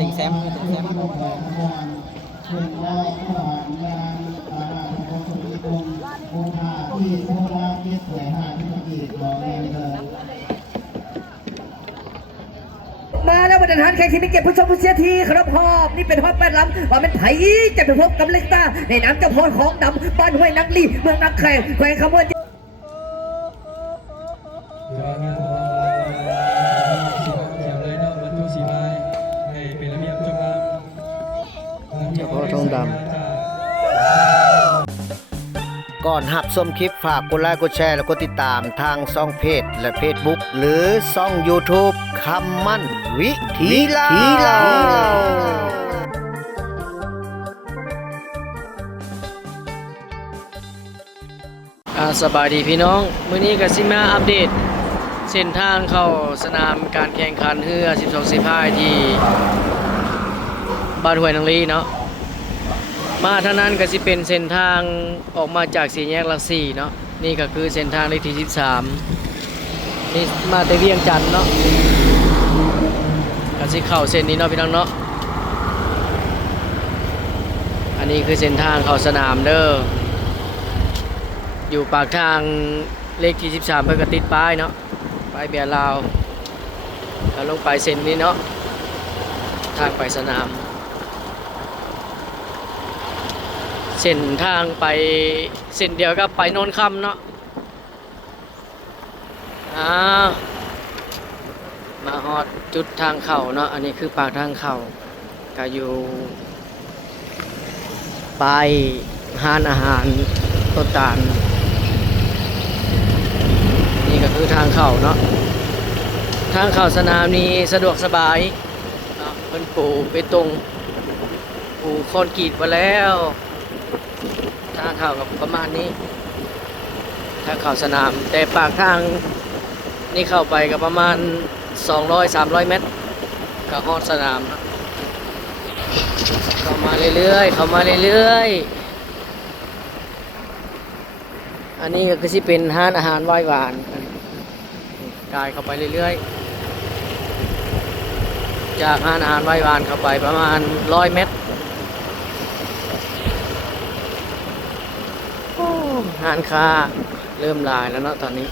ติงแซมมาแล้วบรรดาท่านแข่งที่มีเก็บผู้ชมผู้เชียร์ทีครับพอบนี่เป็นฮอบแปดลำว่าเป็นไผ่จะไปพบกับเล็กตาในน้ำเจ้าพรของดำบ้านห้วยนักลีเมืองนักแข่งแขวงคำว่าก่อนหับชมคลิปฝากกดไลค์กดแชร์และกดติดตามทางช่องเพจและเฟซบุ๊กหรือช่อง YouTube คำมั่นวิธีเล่าสบายดีพี่น้องมื้อนี้ก็สิมาอัปเดตเส้นทางเข้าสนามการแข่งขันเรือ12-15ที่บ้านห้วยนางลีเนาะมาทางนั้นก็สิเป็นเส้นทางออกมาจากสี่แยกหลักสี่เนาะนี่ก็คือเส้นทางเลขที่13นี่มาแต่เวียงจันทน์เนาะก็สิเข้าเส้นนี้เนาะพี่น้องเนาะอันนี้คือเส้นทางเข้าสนามเด้ออยู่ปากทางเลขที่13เพื่อติดป้ายเนาะป้ายเบียร์ลาวแล้วลงไปเส้นนี้เนาะทางไปสนามเส้นทางไปเส้นเดียวกับไปโนนคำเนาะมาฮอดจุดทางเข้าเนาะอันนี้คือปากทางเข้าก็อยู่ไปห้านอาหารต้นตาลนี่ก็คือทางเข้าเนาะทางเข้าสนามนี้สะดวกสบายเนาะเพิ่นปูไปตรงปูคอนกรีตมาแล้วทางเข้ากับประมาณนี้ทางเข้าสนามแต่ปากทางนี่เข้าไปกับประมาณ200-300 เมตรก็ฮอดสนามนะเข้ามาเรื่อยๆอันนี้ก็คือสิเป็นร้านอาหารไหว้หวานกายเข้าไปเรื่อยๆจากร้านอาหารไหว้หวานเข้าไปประมาณ100 เมตรร้านค้าเริ่มลายแล้วเนาะตอนนี้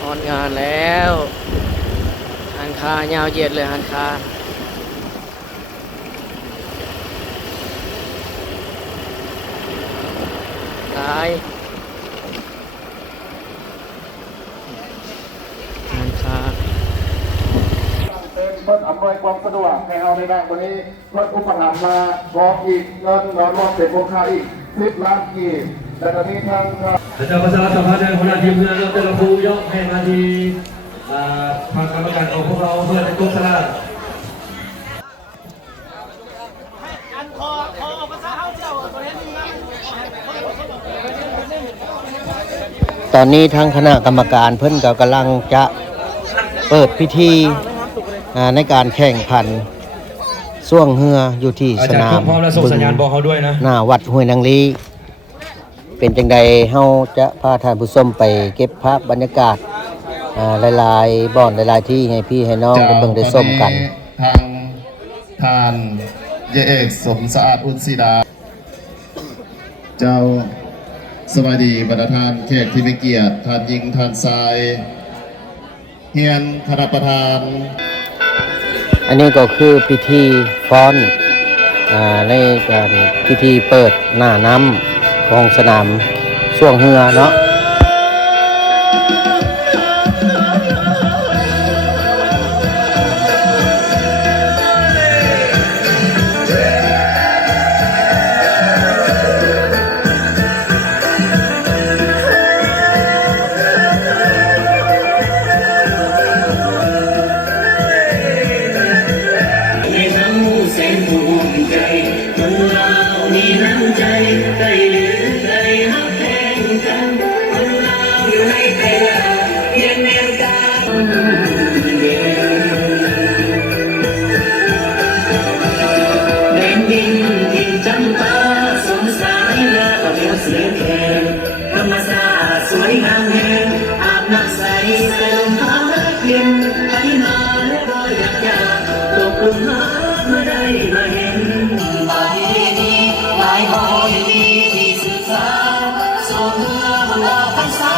ออนงานแล้วร้านค้ายาวเหยียดเลยร้านค้าลายร้านค้าเพิ่มอำนวยความสะดวกให้เราในด้านวันนี้เพิ่มอุปถัมภ์มาบอกอีกเงินเรารวมเป็นมูลค่าอีก10 ล้านกีบแต่ตอนนี้ทางอาจารย์ประชาสัมพันธ์ในหัวหน้าทีมเพื่อนเราจะระบุยกให้มาทีทางกรรมการของพวกเราเพื่อในตัวสลากตอนนี้ทางคณะกรรมการเพิ่นก็กำลังจะเปิดพิธีในการแข่งขันส่วงเรืออยู่ที่สนามหน้าวัดห้วยนางลีเป็นจังใดเฮาจะพาท่านผู้ชมไปเก็บภาพบรรยากาศหลายๆบ่อนหลายๆที่ให้พี่ให้น้องได้เบิ่งได้ชมกันทางท่านเยเอกสมสะอาดอุนศิดาเจ้าสวัสดีบรรดาท่านแขกที่มีเกียรติท่านหญิงท่านชายเฮียนคณะประธานอันนี้ก็คือพิธีฟ้อนในการพิธีเปิดหน้าน้ำของสนามช่วงเรือเนาะธรรมชาติสวยงามแห่ นักใสสนุกหากินไปหาและบ่อยากอยากตกหลุมหาเมื่อได้มาเห็นมาดีหลายบ่อยดีที่ศึกษาส่งเมื่อบุญพรรษา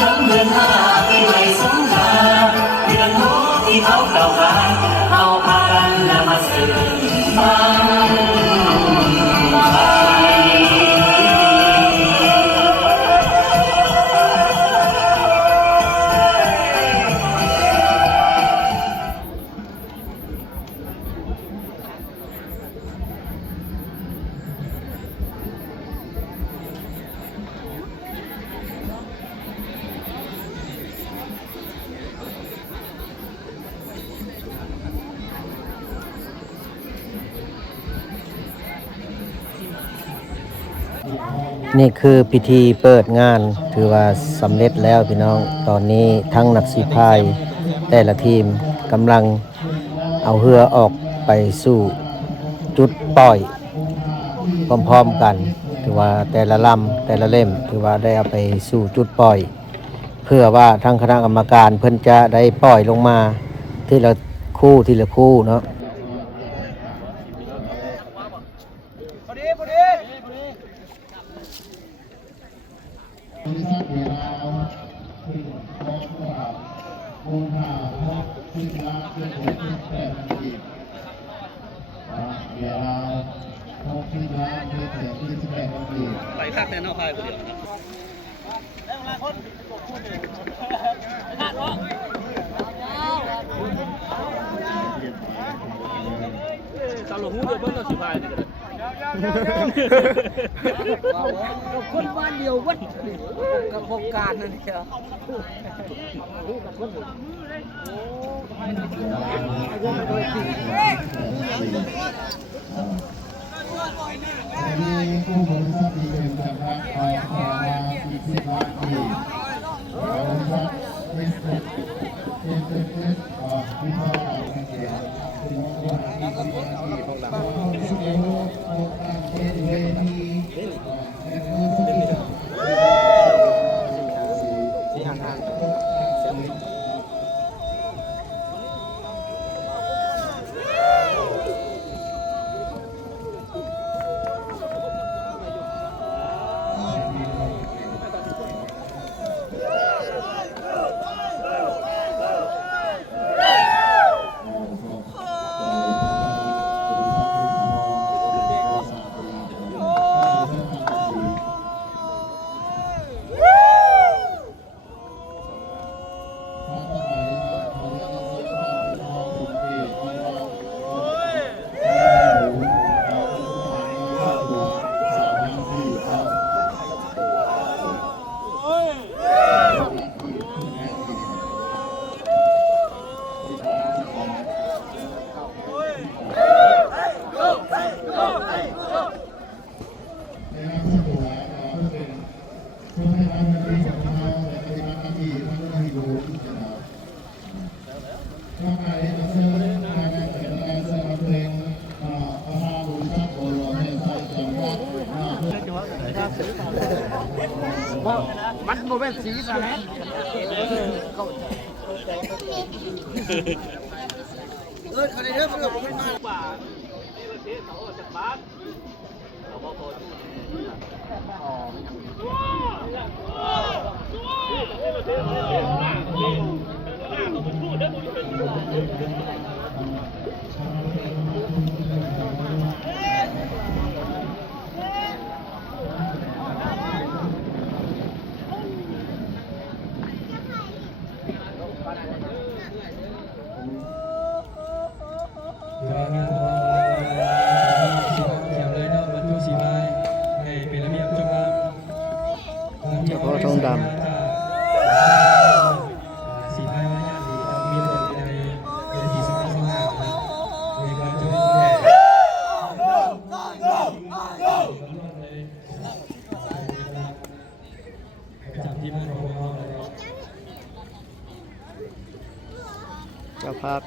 ทั้งเดือนห้าปีใหม่สงกรานต์เดือนหกที่เขาเก่าขานเอาพากันนำมาสื่อฟังไป นี่คือพิธีเปิดงานถือว่าสำเร็จแล้วพี่น้องตอนนี้ทั้งนักสีพายแต่ละทีมกำลังเอาเรือออกไปสู่จุดปล่อยพร้อมๆกันถือว่าแต่ละลำแต่ละเล่มถือว่าได้เอาไปสู่จุดปล่อย เพื่อว่าทางคณะกรรมการเพิ่นจะได้ปล่อยลงมาทีละคู่เนาะ ไปคักแน่นอนพายคนเดียวตลกหูเดือดเพิ่งเราสิพายนี่ก็คนบ้านเดียววัดกับโครงการนั่นเชียวมีผู้บริษัทที่เป็นจังหวัดคอยขอมาอีก10 ล้านปีบริษัทเอสเอสที่พ่อเราเป็นเกียรติที่มองว่าที่10 ล้านปีของเราสุดยอดโครงการเป็นเวทีและผู้สุดยอดมันโมเป็นสีสันเขาได้เรื่องมันกับมันมากกว่านี่มันเสียเสาจากบ้านเราพอพอเฉพาะทองดำ สีพายวันนี้มีแต่ในที่สำคัญนะครับในการจุดแห่ประจำที่บ้านของเราเลย เจ้าภาพ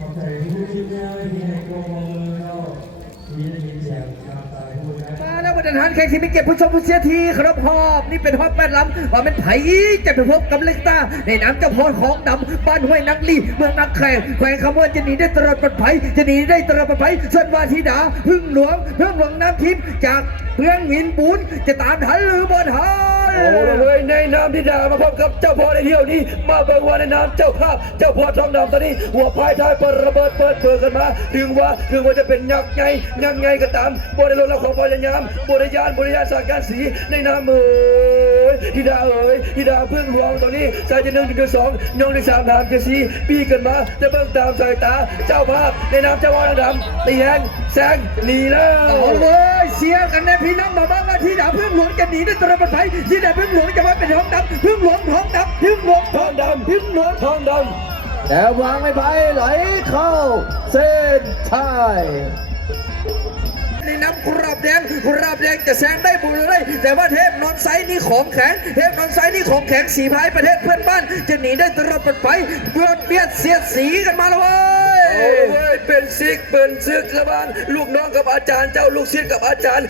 ขอบใจทุกทีมงานที่ให้กองเลยเรา มาแล้วบรรดาท่านแขกที่มีเกียรติผู้ชมผู้เสียทีครับฮอบนี่เป็นฮอบแปดลำว่าเป็นไผ่จะไปพบกับเล็กตาในน้ำเจ้าพ่อของดำบ้านห้วยนักลีเมืองนักแข่งแขวงคำว่าจะหนีได้ตลอดปลอดภัยจะหนีได้ตลอดปลอดภัยส่วนวาธิดาพึ่งหลวงน้ำทิพย์จากเมืองหินปูนจะตามทันหรือบ่ทัน โอ้เลยในน้ำที่ดามาพบกับเจ้าพ่อในเที่ยวนี้มาเบิกว่าในน้ำเจ้าภาพเจ้าพ่อทองดำตอนนี้หัวพายท้ายเปิดระเบิดเปิดกันมาถึงว่าจะเป็นยักษ์ไงก็ตามบริโภคเราของพยายามบริยานสาการสีในน้ำธิดาพึ่งหลวงตอนนี้สายจะ1 ถึง 2ยงที่3 3 จะ4ปีกันมาจะเบิ่งตามสายตาเจ้าภาพในน้ำเจ้าพ่อทองดำตีแหงแซงหนีแล้ว เอาเลยเสียกันนะพี่น้องมาบ้างว่าที่ดาพึ่งหลวงจะหนีได้ตลอดปลอดภัยที่ดาพึ่งหลวงจะมาเป็นทองดำพึ่งหลวงทองดำพึ่งหลวงทองดำพึ่งหลวงทองดำแต่วางไม่ไปไหลเข้าเส้นชัยในน้ำกราบแดงจะแซงได้บุญเลยแต่ว่าเทพนอนไซนี่ของแข็งสีพายประเทศเพื่อนบ้านจะหนีได้ตลอดปลอดภัยเบียดเสียดสีกันมาแล้วเว้ย เป็นซึกระหว่างลูกน้องกับอาจารย์เจ้าลูกศิษย์กับอาจารย์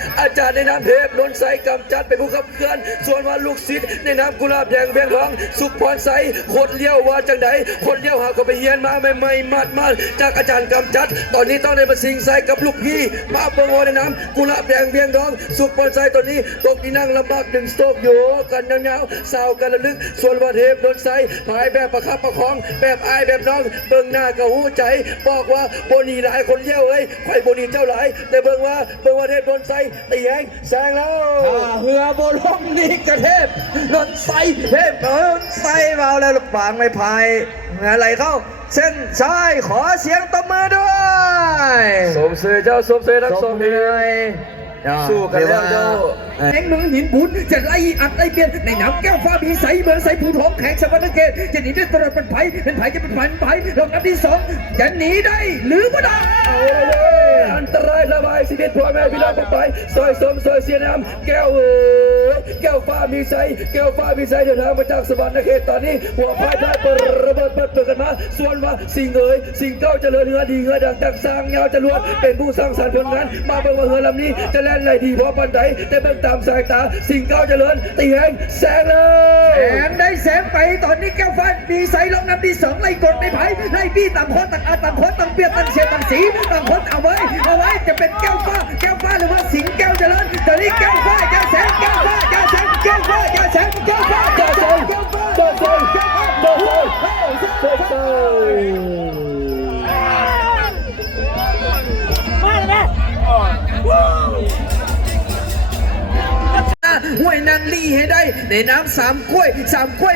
ในนามเทพนนท์ไสกำจัดเป็นผู้ขับเคลื่อนส่วนว่าลูกศิษย์ในนามกุหลาบแดงเวียงทองสุขพรไสโคตรเลี้ยวว่าจังใดคนเลี้ยวหาก็ไปเฮียนมาใหม่มาจากอาจารย์กำจัดตอนนี้ต้องได้มาสิงไสกับลูกพี่มาเปิงโอในนามกุหลาบแดงเวียงทองสุขพรไสตอนนี้ตกที่นั่งลำบาก1 สโตรกอยู่กันยาวๆสาวกันระลึกส่วนว่าเทพนนท์ไสพายแบบประคับประคองแบบอายแบบน้องเบิ่งหน้ากะหูใจบอกว่าโบนีหลายคนเลี้ยวเอ้ยไข่โบนีเจ้าหลายแต่เบิ่งว่าเทพนนท์ไสตีแหงแซงแล้ว เหือโบลมนี่กระเทพนนไซเทพนนไซเบาแล้วลูกปางไม่พายอะไรเข้าเส้นชัยขอเสียงตบมือด้วย สมเสยเจ้าสมเสยทั้งสองเลยสู้กันแล้วเจ้า แข่งเมืองหินปูนจะไล่อัดไล่เบียนในน้ำแก้วฟ้ามีใสเมืองใสภูทองแข่งสวรรค์เกตจะหนีได้ตลอดเป็นไผ่จะเป็นไผ่รอบนัดที่2จะหนีได้หรือไม่ได้อันตรายระบายชีวิตพ่อแม่พี่น้องไปซอยสมซอยเสียน้ำแก้วฟ้ามีใสเดินทางมาจากสวรรค์เขตตอนนี้หัวพายท้ายเปิดระเบิดเปิดกันมาส่วนว่าสิ่งเก้าเจริญเนื้อดีเงือดังจากสร้างเงาจรวดเป็นผู้สร้างสรรค์ผลงานมาเป็นว่าเรือลำนี้จะแล่นไหลดีเพราะปันไดแต่เป็นตามสายตาสิ่งเก้าเจริญตีแหงแซงเลยแสงได้แสงไปตอนนี้แก้วฟ้ามีใสลงน้ำที่2ไล่กดไม่ไผ่ไล่บี้ต่างคนต่างเปรียบต่างเสียต่างสีต่างคนเอาไว้จะเป็นแก้วฟ้าหรือว่าสิงแก้วเจริญตอนนี้แก้วฟ้าแสงแก้วฟ้าแสงห้วยนางลี่ให้ได้ในน้ำ3 กล้วย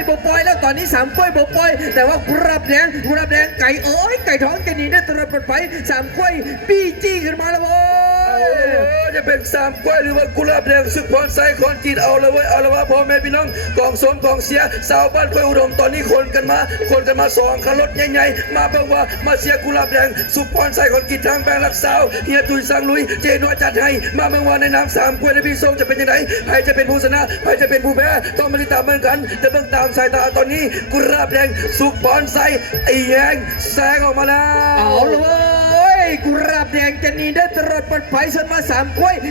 บปล่อยแล้วตอนนี้3 กล้วยบปล่อยแต่ว่ากุหลาบแดงไก่ท้องจะหนีได้ตลอดปลอดภัย3 กล้วยปี้จี้ขึ้นมาแล้วจะเป็น3 กล้วยหรือว่ากุหลาบแดงสุขพรไสคอนจีนเอาละว่าพ่อแม่พี่น้องกองสมกองเสียสาวบ้านกล้วยอุดมตอนนี้คนกันมา2 คันรถใหญ่ๆมาเบิ่งว่ามาเสียกุหลาบแดงสุขพรไสคอนจีนทางแบงรักสาวเฮียตุยสังลุยเจนัวจัดให้มาเบิ่งว่าในน้ำ3 กล้วยในพี่ทรงจะเป็นยังไงใครจะเป็นผู้ชนะใครจะเป็นผู้แพ้ต้องมาติดตามเหมือนกันแต่เบิ่งตามสายตาตอนนี้กุหลาบแดงสุขพรไสไอ้แหงแซงออกมาแล้วเอาเลยกุหลาบแดงจะหนีได้ตลอดปลอดภัยส่วนมา3 กล้วยปี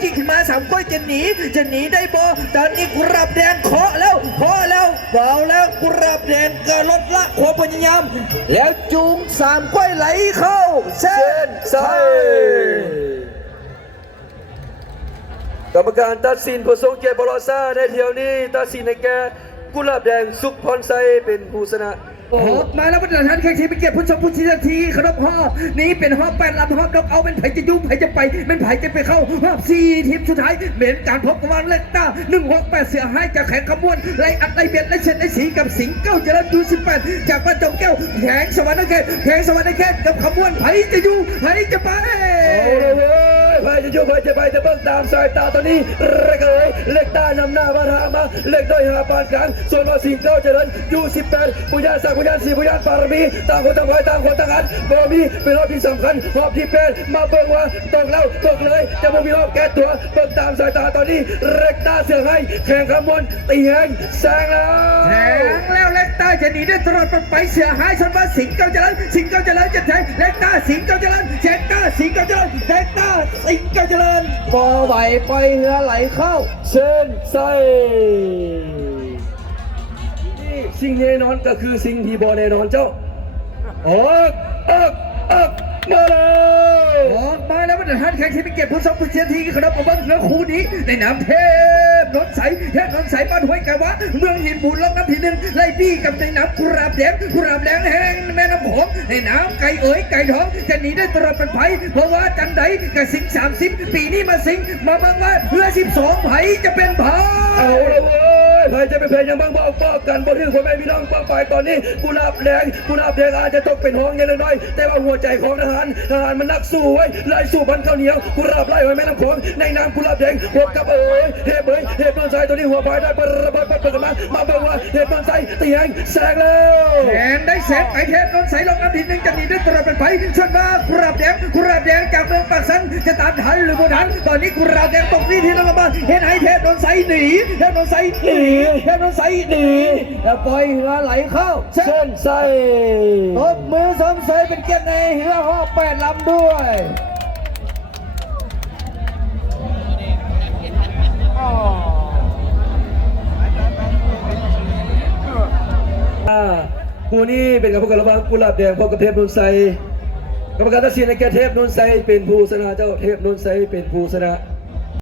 จี้ขึ้นมา3 กล้วยจะหนีได้บ่ตอนนี้กุหลาบแดงเคาะแล้วเบาแล้วกุหลาบแดงก็ลดละความพยายามแล้วจูง3 กล้วยไหลเข้าเส้นชัยกรรมการตัดสินผู้ทรงเกียรติบรอซ่าในเที่ยวนี้ตัดสินให้แก่กุหลาบแดงสุขพรไสเป็นผู้ชนะมาแล้วบรรดาท่านแขกที่มีเกียรติผู้ชมผู้เสียทีครับฮอบนี้เป็นฮอบ8 ลำฮอบเอาเป็นไผ่จะยุ่งไผ่จะไปเป็นไผ่จะไปเข้าฮอบ4 ทีมสุดท้ายเหมือนการพบกับวันเล็กต้า168เสือให้จากแข่งขมวนไล่อัดไล่เบียดไล่เช็ดไล่สีกับสิงเก้าเจริญดู18จากบ้านจงแก้วแข่งสวรรค์เขตกับขมวนไผ่จะยุ่งไผ่จะไปไผ่จะ อยู่ไปจะไปจะเบิ่งตามสายตาตอนนี้เล็กเลยเล็กใต้นำหน้ามาทางมาเล็กด้อยหาปานกลางส่วนว่าสิงเก้าเจริญอยู่18ปุญญาสักปุญญา4ปุญญาปารมีต่างคนต่างไปต่างคนต่างอันบารมีเป็นรอบที่สำคัญรอบที่8มาเบิ่งว่าตกแล้วตกเลยจะบ่มีรอบแก้ตัวเบิ่งตามสายตาตอนนี้เล็กใต้เสือให้แข่งขมวนตีแหงแซงแล้ว แทงแล้วเล็กใต้จะหนีได้ตลอดไปเสียหายชนว่าสิงห์เก้าเจริญสิงห์เก้าเจริญจะแทงเล็กใต้สิงห์เก้าเจริญเจ็ดใต้สิงห์เก้าเจริญเล็กใต้สิงห์เก้าเจริญพอไหวไปเหือไหลเข้า เส้นไส้สิ่งแน่นอนก็คือสิ่งที่บ่แน่นอนเจ้าออกมาแล้ว ออกมาแล้ววันท่านแข่งที่เป็นเกียรติผู้ทรงผู้เสียทีขนมของบ้านเมืองคู่นี้ในน้ำเทพนนท์ใสเทพนนท์ใสบ้านห้วยกะวะเมืองหินบุญลำน้ำที่หนึ่งไล่บี้กับในน้ำกุหลาบแดงแห้งแม่น้ำโขงในน้ำไก่เอ๋ยไก่ทองจะหนีได้ตลอดเป็นไผ่เพราะว่าจังใดกับสิง30ปีนี้มาสิงมาบังว่าเรือ12ไผ่จะเป็นไผ่ เอาละเว้ยใครจะเป็นเพลงยังบ้างบอกกันบนที่ผมไม่พี่น้องป้าไปตอนนี้กุหลาบแดงอาจจะตกเป็นห้องเล็กน้อยแต่ว่าหัวใจของทหารมันนักสู้ไว้ไล่สู้พันข้าวเหนียวกุหลาบไล่ไว้แม่น้ำโขงในน้ำกุหลาบแดงพบกับเห็บนนทรายตัวนี้หัวพายได้เปิดมาเบิ่งว่าเห็บนนทรายตีแหงแซงแล้ว แสงได้แสงไอเทพนนท์ใสลงน้ำทีหนึ่งจะหนีได้ตลอดเป็นไผ่ชนว่ากุหลาบแดงจากเมืองปากสันจะตามทันหรือบ่ทันตอนนี้กุหลาบแดงตกนี่ที่น้องบ้านเห็นไอเทพนนท์ใสหนีเทพนนท์ใสหนีแล้วปล่อยเหือไหลเข้า เส้นไส้ ตบมือสมเสยเป็นเกียรติในเหือห่อ8ลำด้วย คู่นี้เป็นกับพวกกระบังกุหลาบแดงพบกับเทพนนทรายกรรมการตัดสินในแก่เทพนนทรายเป็นผู้ชนะเจ้าเทพนนทรายเป็นผู้ชนะ